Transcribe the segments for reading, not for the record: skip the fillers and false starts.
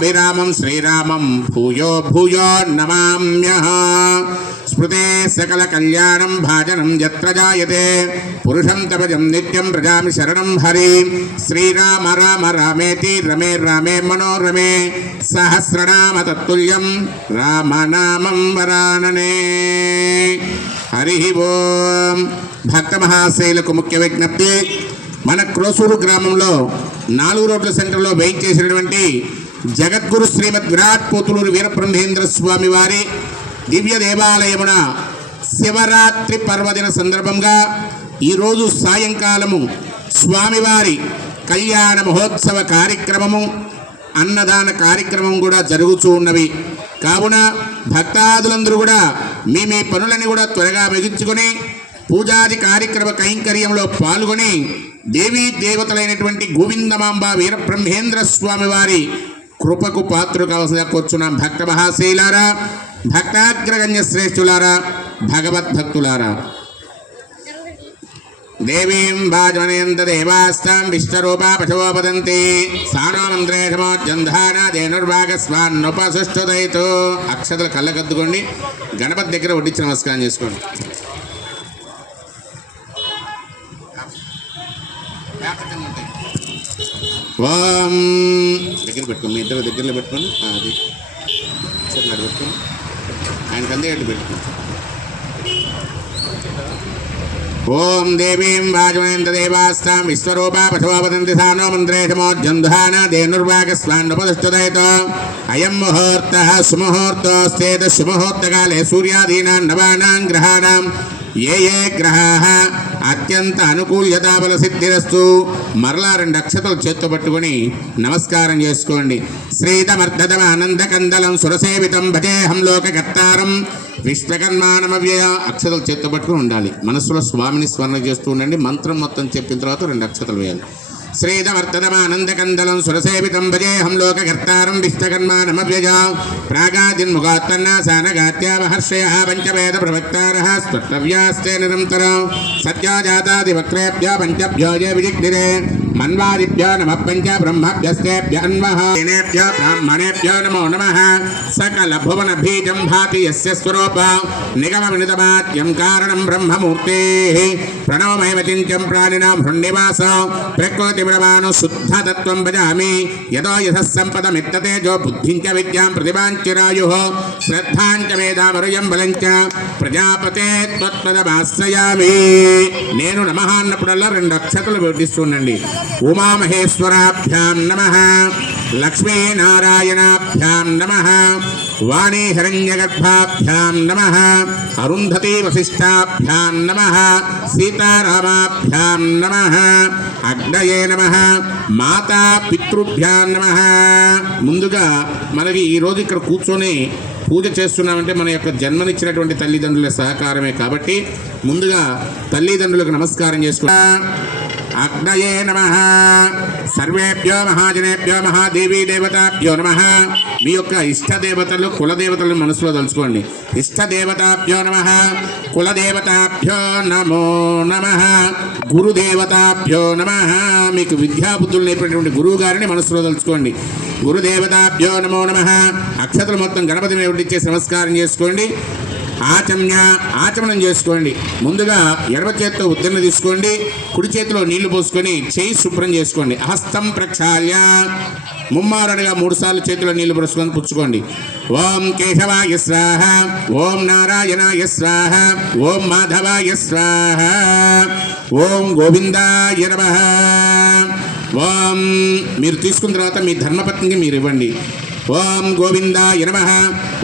लोकाभिरामं श्रीरामं भूयो भूयो नमाम्यहम्। स्मृते सकल कल्याणं भाजनं यत्र जायते पुरुषं तपजं नित्यं प्रजामि शरणं हरि। श्रीराम राम रामेति रमे रामे मनोरमे सहस्रनाम तत्तुल्यं रामनामं वरानने। हरि ओं। భక్త మహాశైలకు ముఖ్య విజ్ఞప్తి, మన క్రోసూరు గ్రామంలో 4 రోడ్ల సెంటర్లో వేయించేసినటువంటి జగద్గురు శ్రీమద్ విరాట్ పోతులూరు వీరబ్రహ్మేంద్ర స్వామి వారి దివ్య దేవాలయమున శివరాత్రి పర్వదిన సందర్భంగా ఈరోజు సాయంకాలము స్వామివారి కళ్యాణ మహోత్సవ కార్యక్రమము, అన్నదాన కార్యక్రమం కూడా జరుగుతూ ఉన్నవి. కావున భక్తాదులందరూ కూడా మీ పనులని కూడా త్వరగా ముగించుకొని పూజాది కార్యక్రమ కైంకర్యంలో పాల్గొని దేవీ దేవతలైనటువంటి గోవిందమాంబ వీరబ్రహ్మేంద్ర స్వామి వారి కృపకు పాత్ర కావాల్సిందిగా కూర్చున్నాం. భక్త మహాశైలారా, భక్తాగ్రగణ్య శ్రేష్ఠులారా, భగవద్భక్తులారా, దేవీం వాజమనయంత దేవాస్తాం విశ్వరూపా పశవోపదంతి సానోమంత్రేషమోజంధాన దేనుర్వాగస్వాన్నోపసుష్ఠుదైతో. అక్షతలు కళ్ళకద్దుకోండి, గణపతి దగ్గర వడ్డించి నమస్కారం చేసుకోండి. ఓం దగ్గర పెట్టుకోండి, మీ ఇద్దరు దగ్గరలో పెట్టుకోండి. అది చెట్లు పెట్టుకోండి, ఆయనకు అందే ఎట్టు పెట్టుకోండి. ఓం దేవీం వాజమయంత దేవాస్తాం విశ్వరూపా పశవోపదంతి సానో మంత్రేషమోజంధాన దేనుర్వాగస్వాన్నోపసుష్ఠుదైతో. అయం ముహూర్తః సుముహూర్తోస్తేత సుముహూర్తకాలే సూర్యాదీనాం నవానాం గ్రహాణాం ఏ గ్రహాः అత్యంత అనుకూల్యతాబల సిద్ధిరస్తు. మరలా 2 అక్షతలు చేత్తో పట్టుకొని నమస్కారం చేసుకోండి. శ్రీతమర్ధతమ ఆనందకందలం సురసేవితం భజేహం లోకకర్తారం విశ్వకర్మానమవ్యయ. అక్షతలు చేత్తో పట్టుకుని ఉండాలి, మనస్సులో స్వామిని స్మరణ చేస్తూ ఉండండి. మంత్రం మొత్తం చెప్పిన తర్వాత 2 అక్షతలు వేయాలి. శ్రీతమర్ధతమానందకందలం సురసేవితం భజేహం లోకకర్తారం విశ్వకర్మానమవ్యయ. ప్రాగాదిన్ముఖాత్తన్నాసానగాత్యా మహర్షయ పంచవేద ప్రవక్తారః స్తోత్రవ్యాస్తే నిరంతరం. సత్యాజాతాదివక్త్రేభ్యో పంచభ్యో ఏ విజిగ్నిరే మన్వాదిభ్యో నమః పంచ బ్రహ్మభ్యస్తేభ్య అన్వః. జనేభ్యో బ్రాహ్మణేభ్యో నమో నమః. సకల భువన బీజం భాతి యస్య స్వరూప నిగమ వినితమాద్యం కారణం బ్రహ్మమూర్తేః. ప్రణవమయమచింత్యం ప్రాణినాం హృన్నివాస ప్రకృతిమిడమాను శుద్ధ తత్వం భజామి. యదో యశః సంపదమిత్తతేజో బుద్ధించ విద్యాం ప్రతిభాంచిరాయుః శ్రద్ధాంచ మేధావరుయం బలంచ ప్రజాపతే త్వత్పదమాశ్రయామి. నేను నమః అన్నప్పుడల్లా 2 అక్షతలు వడ్డిస్తుండండి. ఉమామహేశ్వరాభ్యాం నమః, లక్ష్మీనారాయణాభ్యాం నమః, వాణీ హిరణ్యగర్భాభ్యాం నమః, అరుంధతీ వశిష్ఠాభ్యాం నమః, సీతారామాభ్యాం నమః, అగ్నయే నమః, మాతా పితృభ్యాం నమః. ముందుగా మనకి ఈరోజు ఇక్కడ కూర్చొని పూజ చేస్తున్నామంటే మన యొక్క జన్మనిచ్చినటువంటి తల్లిదండ్రుల సహకారమే. కాబట్టి ముందుగా తల్లిదండ్రులకు నమస్కారం చేసుకుంటాం. అగ్నయే నమః. సర్వేభ్యో మహాజనేభ్యో మహాదేవీ దేవతాభ్యో నమః. మీ యొక్క ఇష్టదేవతలు కులదేవతలను మనసులో తలుచుకోండి. ఇష్టదేవతాభ్యో నమః, కులదేవతాభ్యో నమో నమః, గురుదేవతాభ్యో నమః. మీకు విద్యాబుద్ధులు నేర్పేటువంటి గురువు గారిని మనసులో తలుచుకోండి. గురుదేవతాభ్యో నమో నమః. అక్షతలు మొత్తం గణపతి మీద వడ్డించేసి నమస్కారం చేసుకోండి. ఆచమనం చేసుకోండి. ముందుగా ఎడమ చేతితో ఉద్దరణ తీసుకోండి, కుడి చేతిలో నీళ్లు పోసుకొని చేయి శుభ్రం చేసుకోండి. హస్తం ప్రక్షాళ్య ముమ్మారుడుగా 3 సార్లు చేతిలో నీళ్లు పోసుకొని పుచ్చుకోండి. ఓం కేశవాయ స్వాహ, ఓం నారాయణాయ స్వాహ, ఓం మాధవాయ స్వాహ, ఓం గోవిందాయ నమః. ఓం మీరు తీసుకున్న తర్వాత మీ ధర్మపత్నికి మీరు ఇవ్వండి. ఓం గోవిందాయ నమః,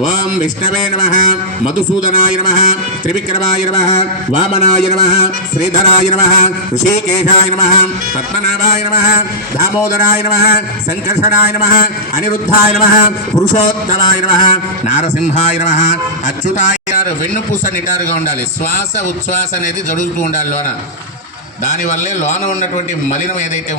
ఓం విష్ణవే నమః, మధుసూదనాయ నమః, త్రివిక్రమాయ నమః, వామనాయ నమః, శ్రీధరాయ నమః, ఋషికేశాయ నమః, పద్మనాభాయ నమః, దామోదరాయ నమః, సంకర్షణాయ నమః, అనిరుద్ధాయ నమః, పురుషోత్తమాయ నమః, నారసింహాయ నమః, అచ్యుతాయ. వెన్నుపూస నిటారుగా ఉండాలి. శ్వాస ఉచ్ఛ్వాస అనేది జరుగుతూ ఉండాలి లోన. దానివల్లే లోన ఉన్నటువంటి మలినం ఏదైతే